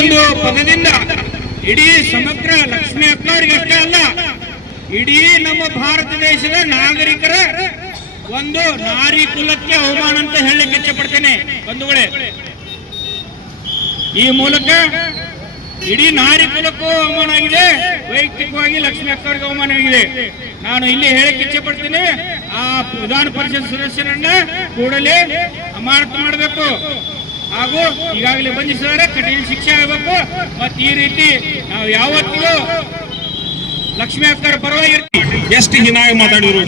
ಒಂದು ಪದದಿಂದ ಇಡೀ ಸಮಗ್ರ ಲಕ್ಷ್ಮೀ ಅಕ್ಕವರಿಗೆ ಅಷ್ಟೇ ಅಲ್ಲ, ಇಡೀ ನಮ್ಮ ಭಾರತ ದೇಶದ ನಾಗರಿಕರ ಒಂದು ನಾರಿ ಕುಲಕ್ಕೆ ಅವಮಾನ ಅಂತ ಹೇಳಲಿಕ್ಕೆ ಇಚ್ಛಪಡ್ತೇನೆ ಬಂಧುಗಳೇ. ಈ ಮೂಲಕ ಇಡೀ ನಾರಿ ಕುಲಕ್ಕೂ ಅವಮಾನ ಆಗಿದೆ, ವೈಯಕ್ತಿಕವಾಗಿ ಲಕ್ಷ್ಮೀ ಅಕ್ಕವರಿಗೆ ಅವಮಾನ ಆಗಿದೆ. ನಾನು ಇಲ್ಲಿ ಹೇಳಕ್ಕೆ ಇಚ್ಛೆ ಪಡ್ತೀನಿ, ಆ ವಿಧಾನ ಪರಿಷತ್ ಸದಸ್ಯರನ್ನ ಕೂಡಲೇ ಅಮಾನತು ಮಾಡಬೇಕು ಹಾಗೂ ಈಗಾಗಲೇ ಬಂಧಿಸಿದರೆ ಕಠಿಣ ಶಿಕ್ಷೆ ಆಗಬೇಕು. ಮತ್ತು ಈ ರೀತಿ ನಾವು ಯಾವತ್ತಿಗೂ ಲಕ್ಷ್ಮೀ ಅಕ್ಕರ ಪರವಾಗಿರ್ತೀವಿ. ಎಷ್ಟು ಹೀನಾಗಿ ಮಾತಾಡಿದ್ರು,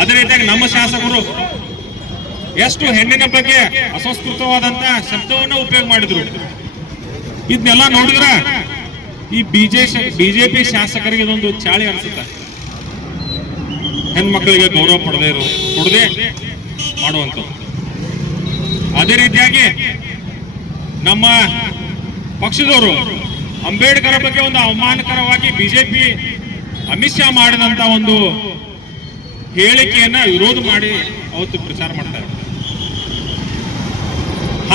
ಅದೇ ರೀತಿಯಾಗಿ ನಮ್ಮ ಶಾಸಕರು ಎಷ್ಟು ಹೆಣ್ಣಿನ ಬಗ್ಗೆ ಅಸಂಸ್ಕೃತವಾದಂತ ಶಬ್ದವನ್ನ ಉಪಯೋಗ ಮಾಡಿದ್ರು. ಇದನ್ನೆಲ್ಲ ನೋಡಿದ್ರ ಈ ಬಿಜೆಪಿ ಶಾಸಕರಿಗೆ ಇದೊಂದು ಚಾಳಿ ಅನಿಸುತ್ತೆ. ಹೆಣ್ಮಕ್ಳಿಗೆ ಗೌರವ ಕೊಡದೆ ಮಾಡುವಂತ. ಅದೇ ರೀತಿಯಾಗಿ ನಮ್ಮ ಪಕ್ಷದವರು ಅಂಬೇಡ್ಕರ್ ಬಗ್ಗೆ ಒಂದು ಅವಮಾನಕರವಾಗಿ ಬಿಜೆಪಿ ಅಮಿತ್ ಶಾ ಮಾಡಿದಂತ ಒಂದು ಹೇಳಿಕೆಯನ್ನ ವಿರೋಧ ಮಾಡಿ ಅವತ್ತು ಪ್ರಚಾರ ಮಾಡ್ತಾರೆ.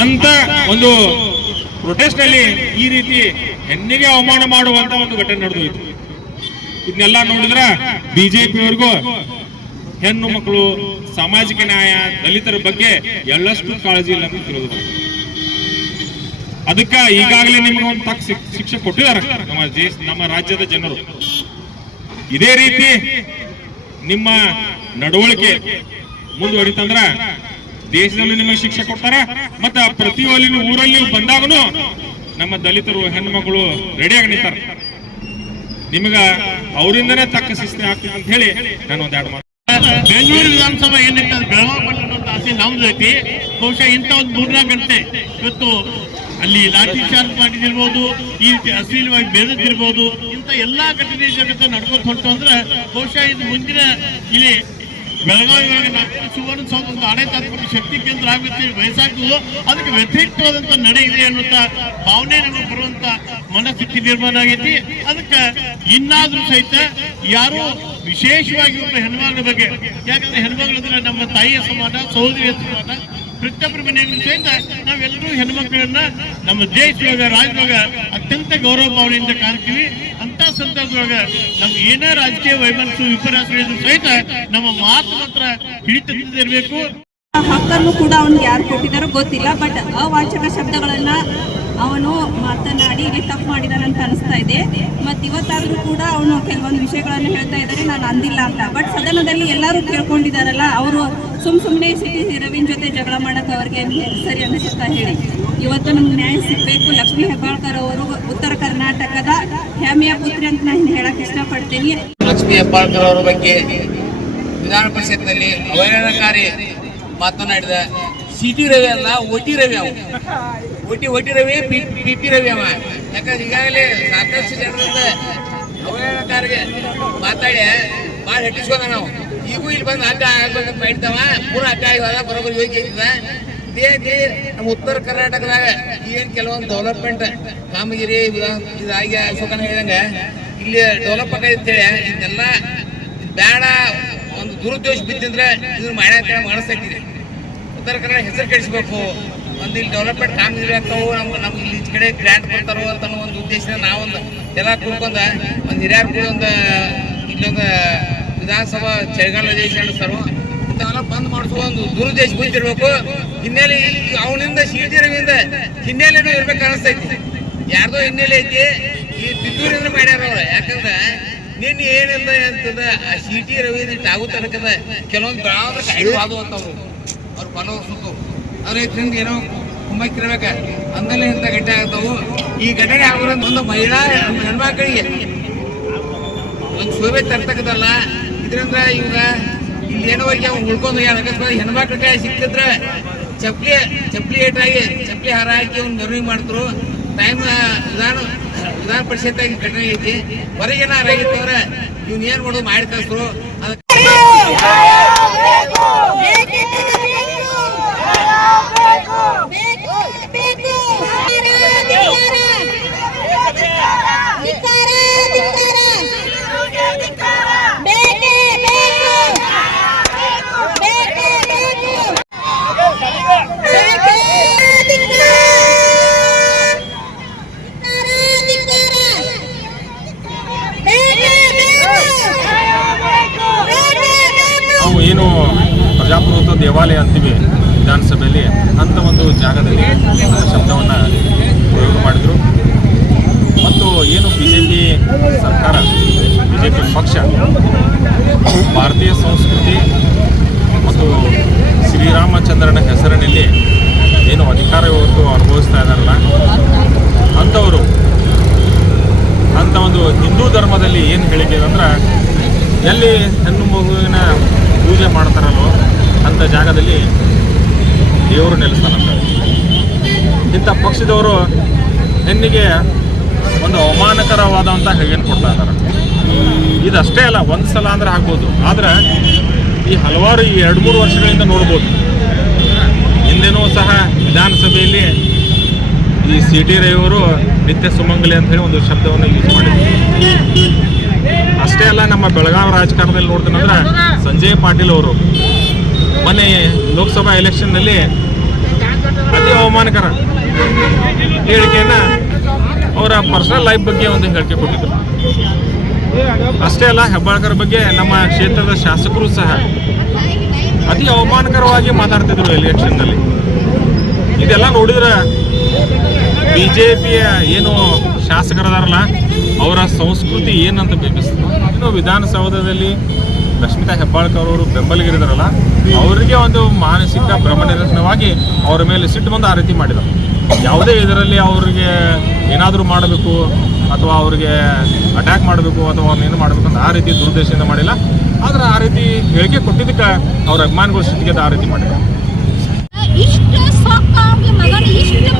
ಅಂತ ಒಂದು ಪ್ರೊಟೆಸ್ಟ್ ಅಲ್ಲಿ ಈ ರೀತಿ ಹೆಣ್ಣಿಗೆ ಅವಮಾನ ಮಾಡುವಂತ ಒಂದು ಘಟನೆ ನಡೆದೋಯ್ತು. ಇದನ್ನೆಲ್ಲ ನೋಡಿದ್ರ ಬಿಜೆಪಿಯವರಿಗೂ ಹೆಣ್ಣು ಮಕ್ಕಳು, ಸಾಮಾಜಿಕ ನ್ಯಾಯ, ದಲಿತರ ಬಗ್ಗೆ ಎಳ್ಳಷ್ಟು ಕಾಳಜಿ ಇಲ್ಲ ಅಂತ ತಿಳಿದು. ಅದಕ್ಕ ಈಗಾಗಲೇ ನಿಮಗೆ ಒಂದು ತಕ್ಕ ಶಿಕ್ಷೆ ಕೊಟ್ಟಿದ್ದಾರೆ ನಮ್ಮ ರಾಜ್ಯದ ಜನರು. ಇದೇ ರೀತಿ ನಿಮ್ಮ ನಡವಳಿಕೆ ಮುಂದುವರಿತಂದ್ರ ದೇಶದಲ್ಲಿ ನಿಮಗೆ ಶಿಕ್ಷೆ ಕೊಡ್ತಾರ. ಮತ್ತ ಪ್ರತಿ ಊರಲ್ಲಿ ಬಂದಾಗನು ನಮ್ಮ ದಲಿತರು, ಹೆಣ್ಣು ಮಕ್ಕಳು ರೆಡಿಯಾಗಿ ನಿಂತಾರ. ನಿಮಗ ಅವರಿಂದನೇ ತಕ್ಕ ಶಿಸ್ತೆ ಆಗ್ತದೆ ಅಂತ ಹೇಳಿ ನಾನು ಒಂದೆರಡು ಮಾತು. ಬೆಂಗಳೂರು ವಿಧಾನಸಭಾ ಏನಿದೆ ಬೆಳಗಾವಿ ಬರ್ತಕ್ಕಂಥ ಆಸೆ ನಮ್ದು ಐತಿ. ಬಹುಶಃ ಇಂಥ ಒಂದು 3-4 ಗಂಟೆ ಇವತ್ತು ಅಲ್ಲಿ ಲಾಠಿ ಚಾರ್ಜ್ ಮಾಡಿದಿರ್ಬೋದು, ಈ ರೀತಿ ಅಶ್ಲೀಲವಾಗಿ ಬೆಳೆದಿರ್ಬೋದು, ಇಂಥ ಎಲ್ಲಾ ಘಟನೆ ಜಗತ್ತು ನಡ್ಕೊಂಡು ಹೊರಟು ಅಂದ್ರೆ ಬಹುಶಃ ಇದು ಮುಂದಿನ ಇಲ್ಲಿ ಬೆಳಗಾವಿ ಸುವರ್ಣಸೌಧ ಒಂದು ಆಡಳಿತಾತ್ಮಕ ಶಕ್ತಿ ಕೇಂದ್ರ ಆಗುತ್ತೆ ವಯಸ್ಸಾಗ್ತದೋ ಅದಕ್ಕೆ ವ್ಯತಿರಿಕ್ತವಾದಂತ ನಡೆ ಇದೆ ಅನ್ನುವಂತ ಭಾವನೆ ನಮಗೆ ಬರುವಂತ ಮನಸ್ಥಿತಿ ನಿರ್ಮಾಣ ಆಗೈತಿ. ಅದಕ್ಕೆ ಇನ್ನಾದ್ರೂ ಸಹಿತ ಯಾರು ವಿಶೇಷವಾಗಿ ಒಬ್ಬ ಹೆಣ್ಮಗಳ ಬಗ್ಗೆ, ಯಾಕಂದ್ರೆ ಹೆಣ್ಮಗಳು ಅಂದ್ರೆ ನಮ್ಮ ತಾಯಿಯ ಸಮಾನ, ಸಹೋದರಿಯ ಸಮಾನ, ಪ್ರತಿಯೊಬ್ಬರ ಮನೆಯಲ್ಲೂ ಸಹಿತ ನಾವೆಲ್ಲರೂ ಹೆಣ್ಮಕ್ಳನ್ನ ನಮ್ಮ ದೇಶದೊಳಗ ರಾಜ್ಯದೊಳಗ ಅತ್ಯಂತ ಗೌರವ ಭಾವನೆಯಿಂದ ಕಾಣ್ತೀವಿ. ಅಂತ ಸಂದರ್ಭದೊಳಗ ನಮ್ಗೆ ಏನೇ ರಾಜಕೀಯ ವೈಮನಸ್ಸು ವಿಪರ್ಯಾಸಗಳಿದ್ರು ಸಹಿತ ನಮ್ಮ ಮಾತು ಮಾತ್ರ ಹಿಡಿತದಿರಬೇಕು. ಹಕ್ಕನ್ನು ಕೂಡ ಅವನಿಗೆ ಯಾರು ಕೊಟ್ಟಿದ್ದಾರೋ ಗೊತ್ತಿಲ್ಲ, ಬಟ್ ಅವಾಚಕ ಶಬ್ದಗಳನ್ನ ಅವನು ಮಾತನಾಡಿ ಇಲ್ಲಿ ತಪ್ಪು ಮಾಡಿದಾನೆ ಅಂತ ಅನಿಸ್ತಾ ಇದೆ. ಮತ್ತು ಇವತ್ತಾದರೂ ಕೂಡ ಅವನು ಕೆಲವೊಂದು ವಿಷಯಗಳನ್ನು ಹೇಳ್ತಾ ಇದ್ದಾರೆ, ನಾನು ಅಂದಿಲ್ಲ ಅಂತ. ಬಟ್ ಸದನದಲ್ಲಿ ಎಲ್ಲರೂ ಕೇಳ್ಕೊಂಡಿದ್ದಾರಲ್ಲ, ಅವರು ಸುಮ್ಮನೆ ಸಿಟಿ ರವಿನ್ ಜೊತೆ ಜಗಳ ಮಾಡೋಕೆ ಅವ್ರಿಗೆ ಸರಿ ಅನಿಸುತ್ತಾ ಹೇಳಿ. ಇವತ್ತು ನಮ್ಗೆ ನ್ಯಾಯ ಸಿಗಬೇಕು. ಲಕ್ಷ್ಮೀ ಹೆಬ್ಬಾಳ್ಕರ್ ಅವರು ಉತ್ತರ ಕರ್ನಾಟಕದ ಹೆಮ್ಮೆಯ ಪುತ್ರಿ ಅಂತ ನಾನು ಹೇಳಕ್ ಇಷ್ಟಪಡ್ತೀನಿ. ಲಕ್ಷ್ಮೀ ಹೆಬ್ಬಾಳ್ಕರ್ ಅವರ ಬಗ್ಗೆ ವಿಧಾನ ಪರಿಷತ್ನಲ್ಲಿ ಅವಹೇಳನಕಾರಿ ಮಾತನಾಡಿದ ಸಿಟಿ ರವಿ ಅಲ್ಲ, ಒಟಿ ರವಿ. ಅವು ಒಟಿ ರವಿ, ಪಿ ರವಿ ಅವ. ಯಾಕಂದ್ರೆ ಈಗಾಗಲೇ ಸಾಕಷ್ಟು ಜನರಿಂದ ಅವಹೇಳನಕಾರಿಗೆ ಮಾತಾಡಿ ಭಾಳ ಹೆಟ್ಟಿಸ್ಕೊಂಡ. ನಾವು ಈಗೂ ಇಲ್ಲಿ ಬಂದು ಅಡ್ಡ ಆಗ್ಬೇಕಂತ ಮಾಡಿದ್ದಾವ, ಪೂರ ಅಡ್ಡ ಆಗಿದ, ಬರೋಬ್ಬರಿ ಯೋಗ್ಯ ಇದ್ದ. ಇದೇ ನಮ್ಮ ಉತ್ತರ ಕರ್ನಾಟಕದಾಗ ಏನು ಕೆಲವೊಂದು ಡೆವಲಪ್ಮೆಂಟ್ ಕಾಮಗಿರಿ ಇದಾಗಿ ಅಶೋಕನ ಹೇಳಿದಂಗ ಇಲ್ಲಿ ಡೆವಲಪ್ ಆಗೈತೆ ಅಂತೇಳಿ ಇದನ್ನೆಲ್ಲ ಬೇಡ, ಒಂದು ದುರುದ್ದೇಶ ಬಿದ್ದಂದ್ರೆ ಇದನ್ನ ಮಾಡ್ಯಾಕ ಮನಸ್ಸಾಗಿದೆ. ಉತ್ತರ ಕನ್ನಡ ಹೆಸರು ಕೆಡಿಸ್ಬೇಕು, ಒಂದು ಇಲ್ಲಿ ಡೆವಲಪ್ಮೆಂಟ್ ಕಾಮಗಿರಿ ಆಗ್ತಾವು, ನಮ್ಗೆ ಇಲ್ಲಿ ಕಡೆ ಗ್ರ್ಯಾಂಟ್ ಕೊಡ್ತಾರೋ ಅಂತ ಒಂದು ಉದ್ದೇಶನ ನಾವೊಂದು ಎಲ್ಲ ಕುಡ್ಕೊಂಡ ಒಂದು ಹಿರಿಯರು ಕೂಡ ಇಲ್ಲೊಂದು ವಿಧಾನಸಭಾ ಚಳಿಗಾಲ ಅಧಿವೇಶನ ನಡೆಸ್ತಾರೋ ಇಂಥವೆಲ್ಲ ಬಂದ್ ಮಾಡಿಸುವ ಒಂದು ದುರುದ್ದೇಶ ಬಿದ್ದಿರ್ಬೇಕು. ಹಿನ್ನೆಲೆ ಅವನಿಂದ ಸಿಟಿ ರವಿಯಿಂದ ಹಿನ್ನೆಲೆನೂ ಇರ್ಬೇಕು ಅನಿಸ್ತೈತಿ. ಯಾರ್ದೋ ಹಿನ್ನೆಲೆ ಐತಿ, ಈ ಬಿದ್ದೂರಿಂದ ಮಾಡ್ಯಾರ ಅವ್ರ. ಯಾಕಂದ್ರೆ ನಿನ್ನೆ ಏನಿಲ್ಲ ಅಂತಂದ ಆ ಸಿಟಿ ರವಿ ಟಾಗು ತನಕದ ಕೆಲವೊಂದು ಬೆಳಗಾವ್ರ ಕಾಯ್ದು ಅಂತವ್ರು ಅವ್ರು ಫಾಲೋವರ್ಸು ಅವ್ರ ಇದರಿಂದ ಏನೋ ಕುಂಬಕ್ಕಿರ್ಬೇಕ ಅಂದಲೇ ಇಂಥ ಘಟನೆ ಆಗ್ತಾವು. ಈ ಘಟನೆ ಆಗೋದ್ರಿಂದ ಒಂದು ಮಹಿಳಾ ಹೆಣ್ಮಕ್ಳಿಗೆ ಒಂದು ಶೋಭೆ ತರ್ತಕ್ಕದಲ್ಲ. ಇದರಿಂದ ಇವಾಗ ಇಲ್ಲಿ ಏನೋ ಅವ್ನು ಉಳ್ಕೊಂಡು ಅಕಸ್ಮಾತ್ ಹೆಣ್ಮಕ್ಳ ಕೈ ಸಿಕ್ಕಿದ್ರೆ ಚಪ್ಪಲಿ ಏಟಾಗಿ ಚಪ್ಪಲಿ ಹಾರ ಹಾಕಿ ಅವ್ನು ಮೆರವಣಿಗೆ ಮಾಡ್ತರು. ಟೈಮ್ ವಿಧಾನ ಪರಿಷತ್ತಾಗಿ ಘಟನೆ ಐತಿ. ಹೊರಗೇನಾರಾಗಿತ್ತವ್ರೆ ಇವ್ನ ಏನ್ ಮಾಡೋದು ಮಾಡಿ ಕಳಿಸ್ರು. ದೇವಾಲಯ ಅಂತೀವಿ ವಿಧಾನಸಭೆಯಲ್ಲಿ, ಅಂಥ ಒಂದು ಜಾಗದಲ್ಲಿ ಶಬ್ದವನ್ನು ಪ್ರಯೋಗ ಮಾಡಿದರು. ಮತ್ತು ಏನು BJP ಸರ್ಕಾರ, BJP ಪಕ್ಷ ಭಾರತೀಯ ಸಂಸ್ಕೃತಿ ಮತ್ತು ಶ್ರೀರಾಮಚಂದ್ರನ ಹೆಸರಿನಲ್ಲಿ ಏನು ಅಧಿಕಾರ ಇವತ್ತು ಅನುಭವಿಸ್ತಾ ಇದ್ದಾರಲ್ಲ, ಅಂಥವರು ಅಂಥ ಒಂದು ಹಿಂದೂ ಧರ್ಮದಲ್ಲಿ ಏನು ಹೇಳಿಕೆ ಅಂದ್ರೆ, ಎಲ್ಲಿ ಹೆಣ್ಣು ಮಗುವಿನ ಪೂಜೆ ಮಾಡ್ತಾರಲ್ಲೋ ಅಂಥ ಜಾಗದಲ್ಲಿ ದೇವರು ನೆಲೆಸ್ತಾನಂತ. ಇಂಥ ಪಕ್ಷದವರು ಹೆಣ್ಣಿಗೆ ಒಂದು ಅವಮಾನಕರವಾದಂಥ ಹೇಳಿಕೆಯನ್ನು ಕೊಡ್ತಾ ಇದ್ದಾರೆ. ಇದಷ್ಟೇ ಅಲ್ಲ, ಒಂದು ಸಲ ಅಂದ್ರೆ ಆಗ್ಬೋದು, ಆದರೆ ಈ ಹಲವಾರು ಈ 2-3 ವರ್ಷಗಳಿಂದ ನೋಡ್ಬೋದು. ಹಿಂದೆನೂ ಸಹ ವಿಧಾನಸಭೆಯಲ್ಲಿ ಈ CT ರವಿಯವರು ನಿತ್ಯ ಸುಮಂಗಲಿ ಅಂತ ಹೇಳಿ ಒಂದು ಶಬ್ದವನ್ನು ಯೂಸ್ ಮಾಡಿದ್ರು. ಅಷ್ಟೇ ಅಲ್ಲ, ನಮ್ಮ ಬೆಳಗಾವಿ ರಾಜಕಾರಣದಲ್ಲಿ ನೋಡ್ತೀನಂದ್ರೆ ಸಂಜಯ್ ಪಾಟೀಲ್ ಅವರು ಮೊನ್ನೆ ಲೋಕಸಭಾ ಎಲೆಕ್ಷನ್ನಲ್ಲಿ ಅತಿ ಅವಮಾನಕರ ಹೇಳಿಕೆಯನ್ನು ಅವರ ಪರ್ಸನಲ್ ಲೈಫ್ ಬಗ್ಗೆ ಒಂದು ಹೇಳಿಕೆ ಕೊಟ್ಟಿದ್ರು. ಅಷ್ಟೇ ಅಲ್ಲ, ಹೆಬ್ಬಾಳ್ಕರ್ ಬಗ್ಗೆ ನಮ್ಮ ಕ್ಷೇತ್ರದ ಶಾಸಕರು ಸಹ ಅತಿ ಅವಮಾನಕರವಾಗಿ ಮಾತಾಡ್ತಿದ್ರು ಎಲೆಕ್ಷನ್ನಲ್ಲಿ. ಇದೆಲ್ಲ ನೋಡಿದ್ರೆ BJPಯ ಏನು ಶಾಸಕರದಾರಲ್ಲ ಅವರ ಸಂಸ್ಕೃತಿ ಏನಂತ ಬಿಂಬಿಸ್ತದೆ. ಇನ್ನು ವಿಧಾನಸೌಧದಲ್ಲಿ ಲಕ್ಷ್ಮೀತಾ ಹೆಬ್ಬಾಳ್ಕರ್ ಅವರು ಬೆಂಬಲಿಗರಿದಾರಲ್ಲ, ಅವರಿಗೆ ಒಂದು ಮಾನಸಿಕ ಭ್ರಮನಿರಸನವಾಗಿ ಅವರ ಮೇಲೆ ಸಿಟ್ಟು ಬಂದು ಆ ರೀತಿ ಮಾಡಿದರು. ಯಾವುದೇ ಇದರಲ್ಲಿ ಅವರಿಗೆ ಏನಾದರೂ ಮಾಡಬೇಕು ಅಥವಾ ಅವ್ರಿಗೆ ಅಟ್ಯಾಕ್ ಮಾಡಬೇಕು ಅಥವಾ ಅವ್ರನ್ನೇನು ಮಾಡಬೇಕು ಅಂತ ಆ ರೀತಿ ದುರುದ್ದೇಶದಿಂದ ಮಾಡಿಲ್ಲ. ಆದರೆ ಆ ರೀತಿ ಹೇಳಿಕೆ ಕೊಟ್ಟಿದ್ದಕ್ಕೆ ಅವ್ರ ಅಭಿಮಾನಿಗಳು ಸಿಟ್ಟಿಗೆ ಆ ರೀತಿ ಮಾಡಿದ್ದಾರೆ. ಇಷ್ಟು ಸೊಕ್ಕ ಅವ್ರಿಗೆ ಮಗನ ಇಷ್ಟು